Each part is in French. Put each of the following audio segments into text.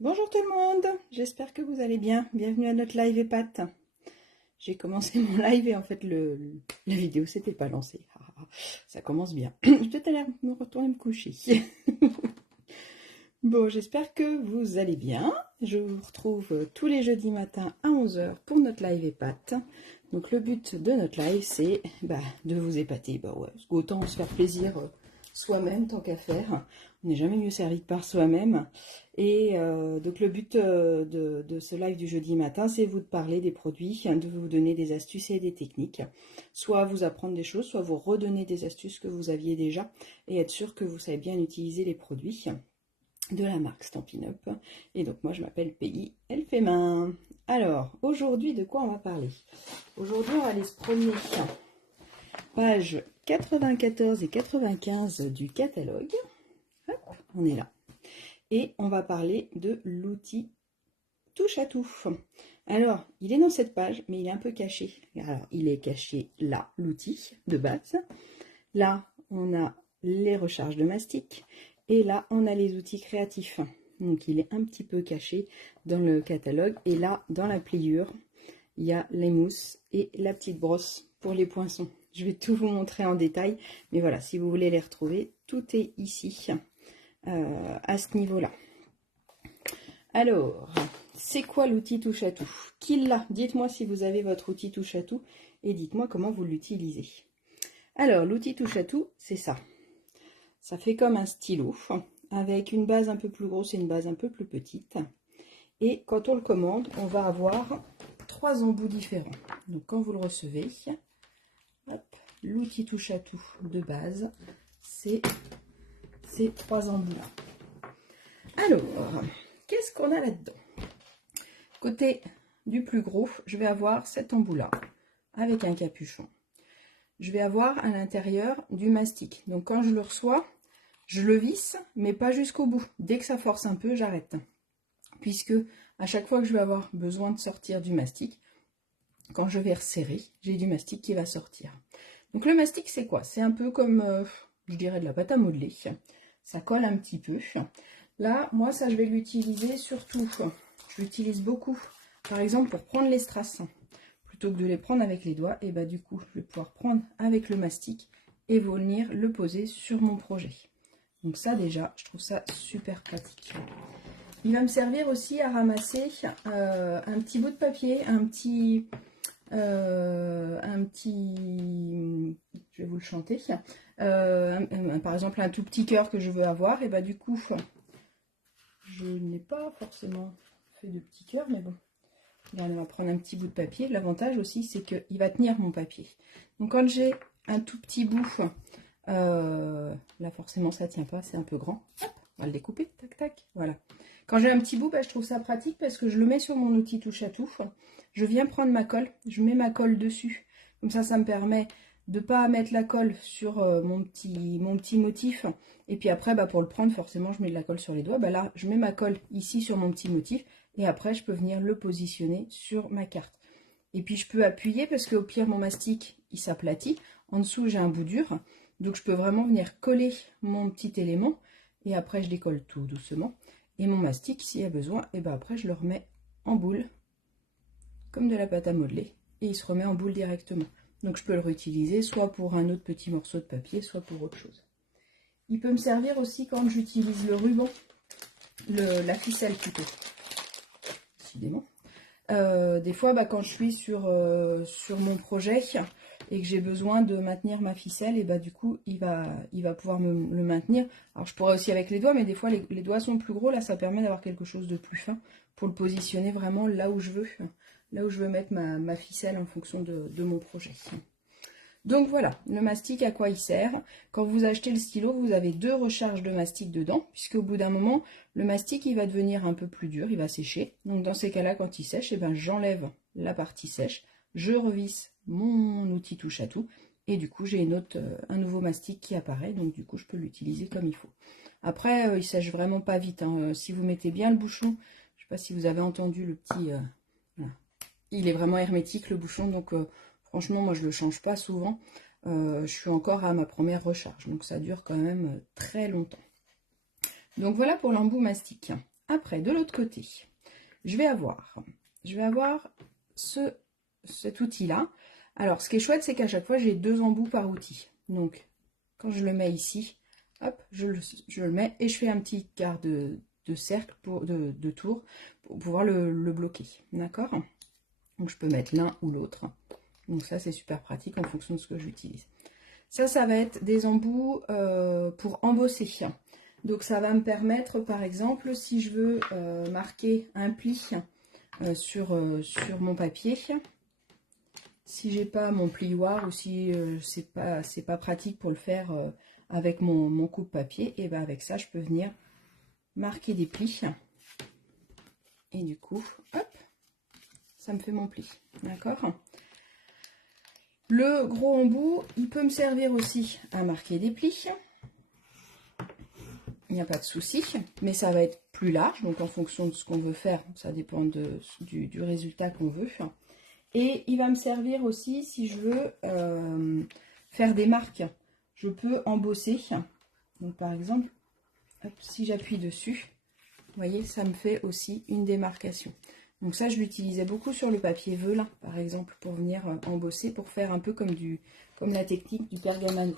Bonjour tout le monde, j'espère que vous allez bien. Bienvenue à notre live EPAT. J'ai commencé mon live et en fait la vidéo s'était pas lancée. Ça commence bien. Je vais peut-être aller me retourner me coucher. Bon, j'espère que vous allez bien. Je vous retrouve tous les jeudis matins à 11 h pour notre live EPAT. Donc le but de notre live, c'est de vous épater. Ouais, autant se faire plaisir soi-même tant qu'à faire. On n'est jamais mieux servi que par soi-même. Et donc le but de ce live du jeudi matin, c'est vous de parler des produits, de vous donner des astuces et des techniques. Soit vous apprendre des choses, soit vous redonner des astuces que vous aviez déjà et être sûr que vous savez bien utiliser les produits de la marque Stampin' Up. Et donc moi je m'appelle Peggy, elle fait main. Alors aujourd'hui de quoi on va parler? Aujourd'hui on va aller se promener page 94 et 95 du catalogue. Hop, on est là. Et on va parler de l'outil touche à tout. Alors, il est dans cette page, mais il est un peu caché. Alors, il est caché là, l'outil de base. Là, on a les recharges de mastic. Et là, on a les outils créatifs. Donc, il est un petit peu caché dans le catalogue. Et là, dans la pliure, il y a les mousses et la petite brosse pour les poinçons. Je vais tout vous montrer en détail. Mais voilà, si vous voulez les retrouver, tout est ici, à ce niveau-là. Alors, c'est quoi l'outil touche à tout? Qui l'a? Dites-moi si vous avez votre outil touche à tout et dites-moi comment vous l'utilisez. Alors, l'outil touche à tout, c'est ça. Ça fait comme un stylo avec une base un peu plus grosse et une base un peu plus petite. Et quand on le commande, on va avoir 3 embouts différents. Donc, quand vous le recevez, l'outil touche à tout de base, c'est ces 3 embouts-là. Alors, qu'est-ce qu'on a là-dedans? Côté du plus gros, je vais avoir cet embout-là avec un capuchon. Je vais avoir à l'intérieur du mastic. Donc quand je le reçois, je le visse, mais pas jusqu'au bout. Dès que ça force un peu, j'arrête. Puisque à chaque fois que je vais avoir besoin de sortir du mastic, quand je vais resserrer, j'ai du mastic qui va sortir. Donc le mastic, c'est quoi? C'est un peu comme, je dirais, de la pâte à modeler. Ça colle un petit peu. Là, moi, ça, je vais l'utiliser surtout. Je l'utilise beaucoup, par exemple, pour prendre les strass. Plutôt que de les prendre avec les doigts, et du coup, je vais pouvoir prendre avec le mastic et venir le poser sur mon projet. Donc ça, déjà, je trouve ça super pratique. Il va me servir aussi à ramasser un petit bout de papier, je vais vous le chanter, par exemple un tout petit cœur que je veux avoir, et du coup, je n'ai pas forcément fait de petit cœur, mais bon. Là, on va prendre un petit bout de papier. L'avantage aussi, c'est qu'il va tenir mon papier. Donc, quand j'ai un tout petit bout, là, forcément, ça ne tient pas, c'est un peu grand. Hop, on va le découper, tac, tac, voilà. Quand j'ai un petit bout, je trouve ça pratique parce que je le mets sur mon outil touche à tout. Je viens prendre ma colle, je mets ma colle dessus. Comme ça me permet de ne pas mettre la colle sur mon petit motif. Et puis après, pour le prendre, forcément, je mets de la colle sur les doigts. Là, je mets ma colle ici sur mon petit motif. Et après, je peux venir le positionner sur ma carte. Et puis, je peux appuyer parce qu'au pire, mon mastic, il s'aplatit. En dessous, j'ai un bout dur. Donc, je peux vraiment venir coller mon petit élément. Et après, je décolle tout doucement. Et mon mastic, s'il y a besoin, après, je le remets en boule, comme de la pâte à modeler. Et il se remet en boule directement. Donc, je peux le réutiliser soit pour un autre petit morceau de papier, soit pour autre chose. Il peut me servir aussi quand j'utilise le ruban, la ficelle plutôt. Des fois, quand je suis sur mon projet et que j'ai besoin de maintenir ma ficelle, et du coup, il va pouvoir le maintenir. Alors, je pourrais aussi avec les doigts, mais des fois, les doigts sont plus gros. Là, ça permet d'avoir quelque chose de plus fin pour le positionner vraiment là où je veux mettre ma ficelle en fonction de mon projet. Donc voilà, le mastic, à quoi il sert? Quand vous achetez le stylo, vous avez 2 recharges de mastic dedans, puisque au bout d'un moment, le mastic, il va devenir un peu plus dur, il va sécher. Donc dans ces cas-là, quand il sèche, j'enlève la partie sèche, je revisse mon outil touche à tout, et du coup, j'ai un nouveau mastic qui apparaît, donc du coup, je peux l'utiliser comme il faut. Après, il sèche vraiment pas vite, hein. Si vous mettez bien le bouchon, je ne sais pas si vous avez entendu le petit... voilà. Il est vraiment hermétique, le bouchon, donc... franchement, moi, je ne le change pas souvent. Je suis encore à ma première recharge. Donc, ça dure quand même très longtemps. Donc, voilà pour l'embout mastic. Après, de l'autre côté, je vais avoir cet outil-là. Alors, ce qui est chouette, c'est qu'à chaque fois, j'ai 2 embouts par outil. Donc, quand je le mets ici, hop, je le mets et je fais un petit quart de cercle, de tour, pour pouvoir le bloquer. D'accord? Donc, je peux mettre l'un ou l'autre. Donc, ça, c'est super pratique en fonction de ce que j'utilise. Ça va être des embouts pour embosser. Donc, ça va me permettre, par exemple, si je veux marquer un pli sur mon papier, si j'ai pas mon plioir ou si c'est pas pratique pour le faire avec mon coupe-papier, et ben avec ça, je peux venir marquer des plis. Et du coup, hop, ça me fait mon pli. D'accord? Le gros embout, il peut me servir aussi à marquer des plis. Il n'y a pas de souci, mais ça va être plus large, donc en fonction de ce qu'on veut faire, ça dépend du résultat qu'on veut. Et il va me servir aussi si je veux faire des marques. Je peux embosser. Donc par exemple, hop, si j'appuie dessus, vous voyez, ça me fait aussi une démarcation. Donc ça, je l'utilisais beaucoup sur le papier velin, par exemple, pour venir embosser, pour faire un peu comme la technique du pergamano.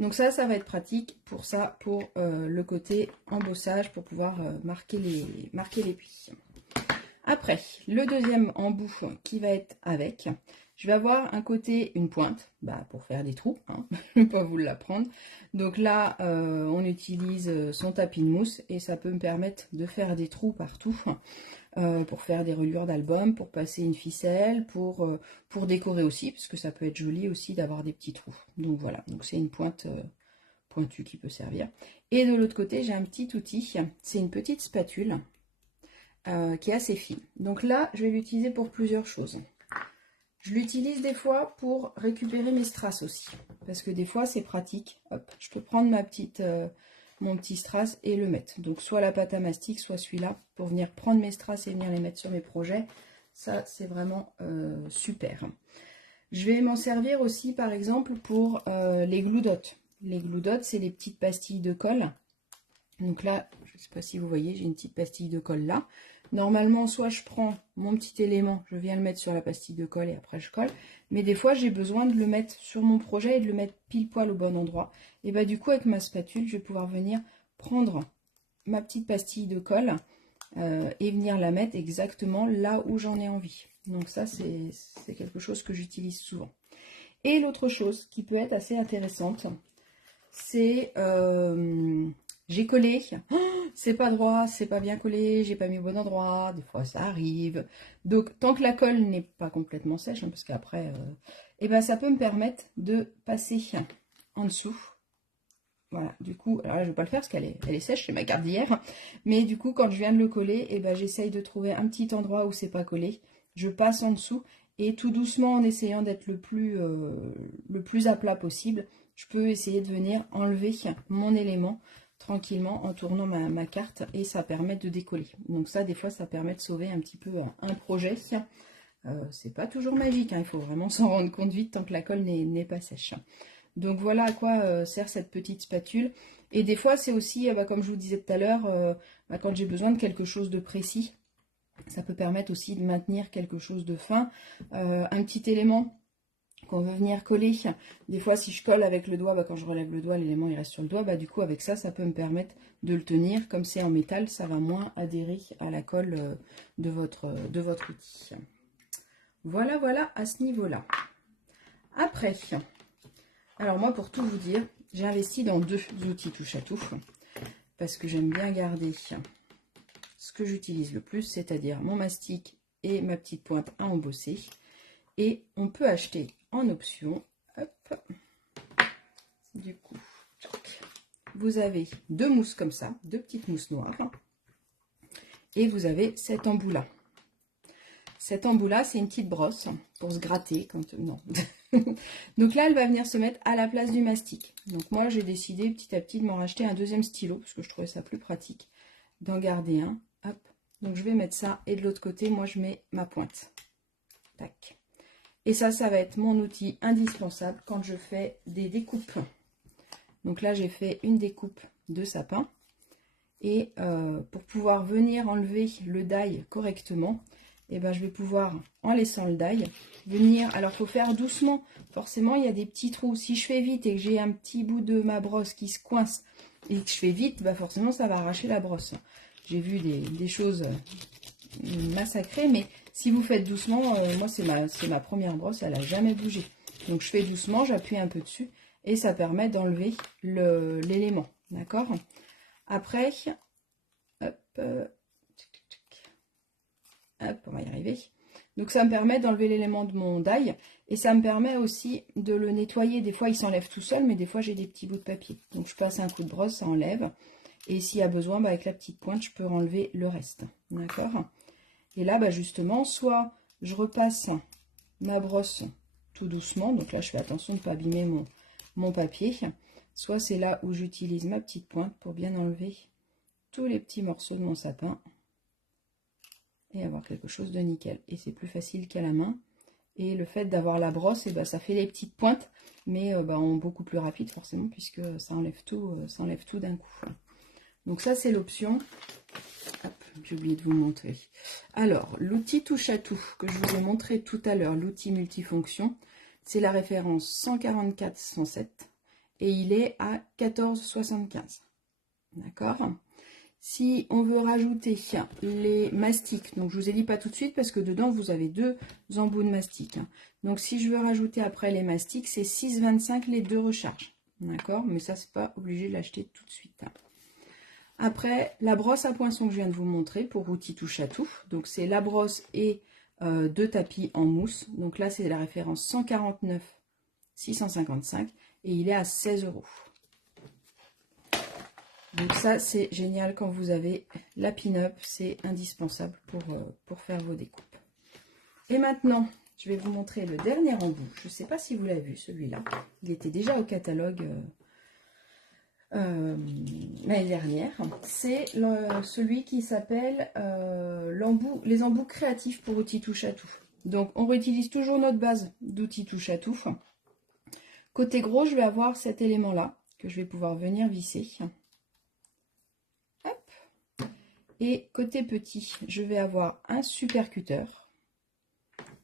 Donc ça va être pratique pour ça, pour le côté embossage, pour pouvoir marquer les plis. Après, le deuxième embout qui va être avec, je vais avoir un côté, une pointe, pour faire des trous, hein, je ne vais pas vous l'apprendre. Donc là, on utilise son tapis de mousse et ça peut me permettre de faire des trous partout, pour faire des reliures d'album, pour passer une ficelle, pour décorer aussi, parce que ça peut être joli aussi d'avoir des petits trous. Donc voilà, donc c'est une pointe pointue qui peut servir. Et de l'autre côté, j'ai un petit outil, c'est une petite spatule. Qui est assez fine. Donc là, je vais l'utiliser pour plusieurs choses. Je l'utilise des fois pour récupérer mes strass aussi. Parce que des fois, c'est pratique. Hop, je peux prendre mon petit strass et le mettre. Donc soit la pâte à mastic, soit celui-là, pour venir prendre mes strass et venir les mettre sur mes projets. Ça, c'est vraiment super. Je vais m'en servir aussi, par exemple, pour les glue dots. Les glue dots, c'est les petites pastilles de colle. Donc là, je ne sais pas si vous voyez, j'ai une petite pastille de colle là. Normalement, soit je prends mon petit élément, je viens le mettre sur la pastille de colle et après je colle. Mais des fois, j'ai besoin de le mettre sur mon projet et de le mettre pile poil au bon endroit. Et bah du coup, avec ma spatule, je vais pouvoir venir prendre ma petite pastille de colle et venir la mettre exactement là où j'en ai envie. Donc ça, c'est quelque chose que j'utilise souvent. Et l'autre chose qui peut être assez intéressante, c'est... j'ai collé, c'est pas droit, c'est pas bien collé, j'ai pas mis au bon endroit, des fois ça arrive. Donc tant que la colle n'est pas complètement sèche, hein, parce qu'après, ça peut me permettre de passer en dessous. Voilà, du coup, alors là je vais pas le faire parce qu'elle est sèche, c'est ma carte d'hier. Mais du coup, quand je viens de le coller, j'essaye de trouver un petit endroit où c'est pas collé. Je passe en dessous et tout doucement, en essayant d'être le plus à plat possible, je peux essayer de venir enlever mon élément tranquillement en tournant ma carte et ça permet de décoller. Donc ça, des fois, ça permet de sauver un petit peu un projet. C'est pas toujours magique, hein, il faut vraiment s'en rendre compte vite tant que la colle n'est pas sèche. Donc voilà à quoi sert cette petite spatule. Et des fois, c'est aussi, comme je vous disais tout à l'heure, quand j'ai besoin de quelque chose de précis, ça peut permettre aussi de maintenir quelque chose de fin. Un petit élément qu'on veut venir coller. Des fois, si je colle avec le doigt, quand je relève le doigt, l'élément il reste sur le doigt. Du coup, avec ça, ça peut me permettre de le tenir. Comme c'est en métal, ça va moins adhérer à la colle de votre outil. Voilà, voilà, à ce niveau-là. Après, alors moi, pour tout vous dire, j'ai investi dans 2 outils touche à tout. Parce que j'aime bien garder ce que j'utilise le plus, c'est-à-dire mon mastic et ma petite pointe à embosser. Et on peut acheter en option, hop, du coup, vous avez 2 mousses comme ça, 2 petites mousses noires, et vous avez cet embout-là. Cet embout-là, c'est une petite brosse pour se gratter. Non. Donc là, elle va venir se mettre à la place du mastic. Donc moi, j'ai décidé petit à petit de m'en racheter un deuxième stylo, parce que je trouvais ça plus pratique d'en garder un. Hop. Donc je vais mettre ça, et de l'autre côté, moi, je mets ma pointe. Tac. Et ça va être mon outil indispensable quand je fais des découpes. Donc là, j'ai fait une découpe de sapin. Et pour pouvoir venir enlever le die correctement, et ben, je vais pouvoir, en laissant le die, venir... Alors, il faut faire doucement. Forcément, il y a des petits trous. Si je fais vite et que j'ai un petit bout de ma brosse qui se coince et que je fais vite, bah forcément, ça va arracher la brosse. J'ai vu des choses massacrées, mais si vous faites doucement, moi, c'est ma première brosse, elle n'a jamais bougé. Donc, je fais doucement, j'appuie un peu dessus et ça permet d'enlever l'élément. D'accord? Après, hop, hop, on va y arriver. Donc ça me permet d'enlever l'élément de mon die et ça me permet aussi de le nettoyer. Des fois il s'enlève tout seul, mais des fois j'ai des petits bouts de papier. Donc je passe un coup de brosse, ça enlève. Et s'il y a besoin, bah, avec la petite pointe, je peux enlever le reste. D'accord? Et là, bah, justement, soit je repasse ma brosse tout doucement. Donc là, je fais attention de ne pas abîmer mon papier. Soit c'est là où j'utilise ma petite pointe pour bien enlever tous les petits morceaux de mon sapin. Et avoir quelque chose de nickel. Et c'est plus facile qu'à la main. Et le fait d'avoir la brosse, et ben, ça fait les petites pointes, mais en beaucoup plus rapide forcément, puisque ça enlève tout d'un coup. Donc ça, c'est l'option. J'ai oublié de vous montrer. Alors, l'outil touche à tout que je vous ai montré tout à l'heure, l'outil multifonction, c'est la référence 144-107 et il est à 14,75. D'accord ? Si on veut rajouter les mastiques, donc je vous ai dit pas tout de suite parce que dedans vous avez 2 embouts de mastic. Donc si je veux rajouter après les mastiques, c'est 6,25 les 2 recharges. D'accord? Mais ça, c'est pas obligé de l'acheter tout de suite. Après, la brosse à poinçon que je viens de vous montrer pour outil touche à tout. Donc c'est la brosse et 2 tapis en mousse. Donc là, c'est la référence 149 655 et il est à 16 €. Donc ça, c'est génial quand vous avez la pin-up, c'est indispensable pour faire vos découpes. Et maintenant, je vais vous montrer le dernier embout. Je ne sais pas si vous l'avez vu, celui-là. Il était déjà au catalogue l'année dernière. C'est celui qui s'appelle les embouts créatifs pour outils touche à tout. Donc, on réutilise toujours notre base d'outils touche à tout. Côté gros, je vais avoir cet élément-là que je vais pouvoir venir visser. Et côté petit, je vais avoir un super cutter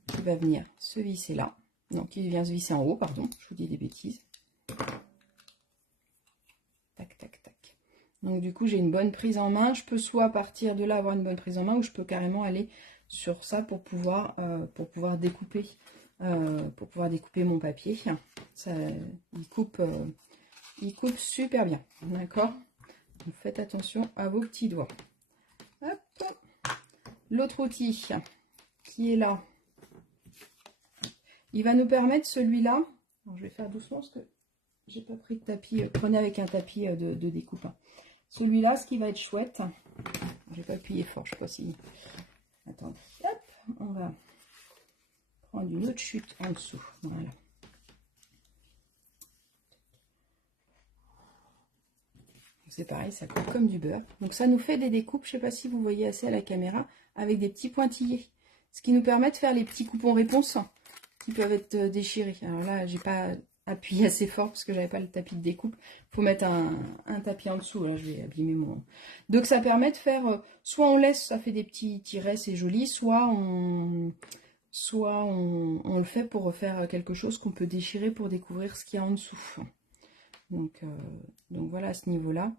qui va venir se visser là. Non, qui vient se visser en haut, pardon, je vous dis des bêtises. Tac, tac, tac. Donc du coup, j'ai une bonne prise en main. Je peux soit partir de là, avoir une bonne prise en main, ou je peux carrément aller sur ça pour pouvoir découper mon papier. Ça, il coupe super bien, d'accord? Donc faites attention à vos petits doigts. L'autre outil qui est là, il va nous permettre celui-là. Je vais faire doucement parce que j'ai pas pris de tapis. Prenez avec un tapis de découpe. Celui-là, ce qui va être chouette, je vais pas appuyer fort, je sais pas si. Attendez, hop, on va prendre une autre chute en dessous. Voilà. C'est pareil, ça coupe comme du beurre. Donc ça nous fait des découpes, je ne sais pas si vous voyez assez à la caméra, avec des petits pointillés. Ce qui nous permet de faire les petits coupons-réponses qui peuvent être déchirés. Alors là, j'ai pas appuyé assez fort parce que j'avais pas le tapis de découpe. Il faut mettre un tapis en dessous. Là, je vais abîmer mon... Donc ça permet de faire... soit on laisse, ça fait des petits tirets, c'est joli, soit on le fait pour refaire quelque chose qu'on peut déchirer pour découvrir ce qu'il y a en dessous. Donc voilà à ce niveau-là.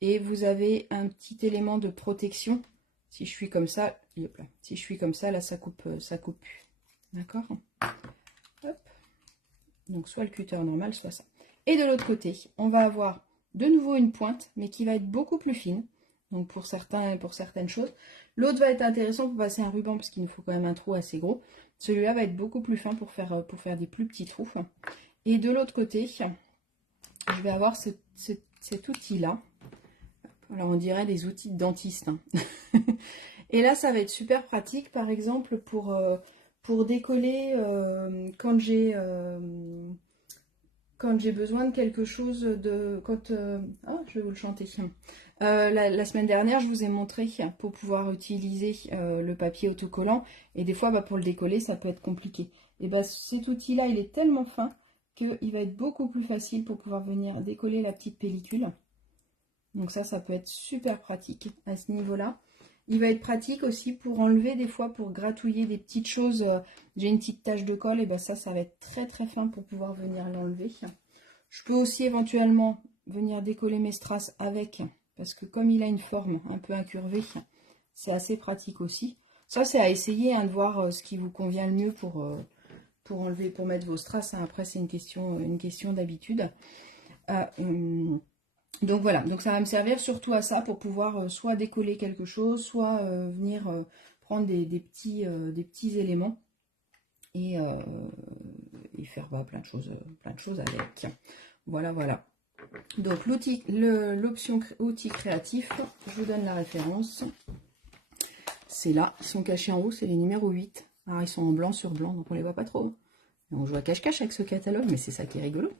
Et vous avez un petit élément de protection. Si je suis comme ça, hop là, si je suis comme ça, là ça coupe plus. D'accord? Donc soit le cutter normal, soit ça. Et de l'autre côté, on va avoir de nouveau une pointe, mais qui va être beaucoup plus fine. Donc pour certaines choses. L'autre va être intéressant pour passer un ruban, parce qu'il nous faut quand même un trou assez gros. Celui-là va être beaucoup plus fin pour faire des plus petits trous. Et de l'autre côté, je vais avoir cet outil-là. Alors, on dirait des outils de dentiste. Hein. Et là, ça va être super pratique, par exemple, pour décoller quand j'ai besoin de quelque chose de... je vais vous le chanter. La semaine dernière, je vous ai montré pour pouvoir utiliser le papier autocollant. Et des fois, pour le décoller, ça peut être compliqué. Et cet outil-là, il est tellement fin qu'il va être beaucoup plus facile pour pouvoir venir décoller la petite pellicule. Donc ça peut être super pratique à ce niveau-là. Il va être pratique aussi pour enlever des fois, pour gratouiller des petites choses. J'ai une petite tache de colle, et ben ça va être très très fin pour pouvoir venir l'enlever. Je peux aussi éventuellement venir décoller mes strass avec, parce que comme il a une forme un peu incurvée, c'est assez pratique aussi. Ça c'est à essayer, hein, de voir ce qui vous convient le mieux pour enlever, pour mettre vos strass. Hein. Après c'est une question d'habitude. Donc voilà, donc ça va me servir surtout à ça pour pouvoir soit décoller quelque chose, soit venir prendre des petits éléments et faire plein de choses avec. Voilà, voilà. Donc l'option outil créatif, je vous donne la référence. C'est là, ils sont cachés en haut, c'est les numéros 8. Alors ils sont en blanc sur blanc, donc on les voit pas trop. On joue à cache-cache avec ce catalogue, mais c'est ça qui est rigolo.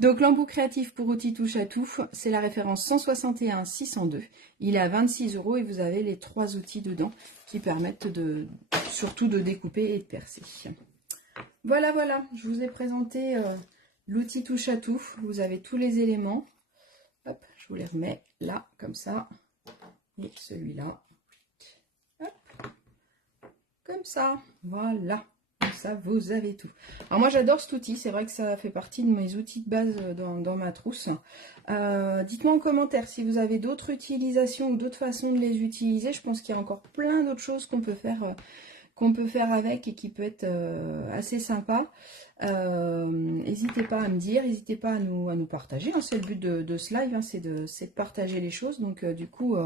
Donc l'embout créatif pour outils touche à tout, c'est la référence 161 602. Il est à 26 € et vous avez les 3 outils dedans qui permettent surtout de découper et de percer. Voilà, voilà, je vous ai présenté l'outil touche à tout. Vous avez tous les éléments. Hop, je vous les remets là, comme ça. Et celui-là. Hop, comme ça. Voilà. Ça, vous avez tout. Alors moi j'adore cet outil, c'est vrai que ça fait partie de mes outils de base dans ma trousse. Dites-moi en commentaire si vous avez d'autres utilisations ou d'autres façons de les utiliser. Je pense qu'il y a encore plein d'autres choses qu'on peut faire avec et qui peut être assez sympa. N'hésitez pas à me dire, n'hésitez pas à nous partager. Hein, c'est le but de ce live, hein, c'est de partager les choses. Donc du coup,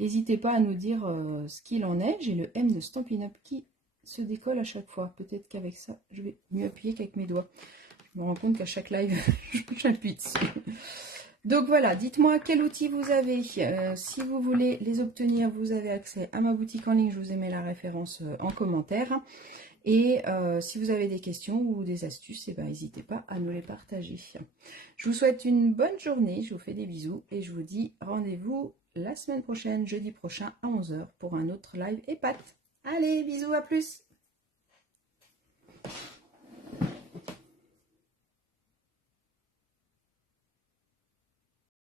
n'hésitez pas à nous dire ce qu'il en est. J'ai le M de Stampin' Up qui se décolle à chaque fois. Peut-être qu'avec ça, je vais mieux appuyer qu'avec mes doigts. Je me rends compte qu'à chaque live, j'appuie dessus. Donc voilà, dites-moi quel outil vous avez. Si vous voulez les obtenir, vous avez accès à ma boutique en ligne. Je vous ai mis la référence en commentaire. Et si vous avez des questions ou des astuces, n'hésitez pas à nous les partager. Je vous souhaite une bonne journée. Je vous fais des bisous et je vous dis rendez-vous la semaine prochaine, jeudi prochain à 11 h pour un autre live et pâtes. Allez, bisous, à plus!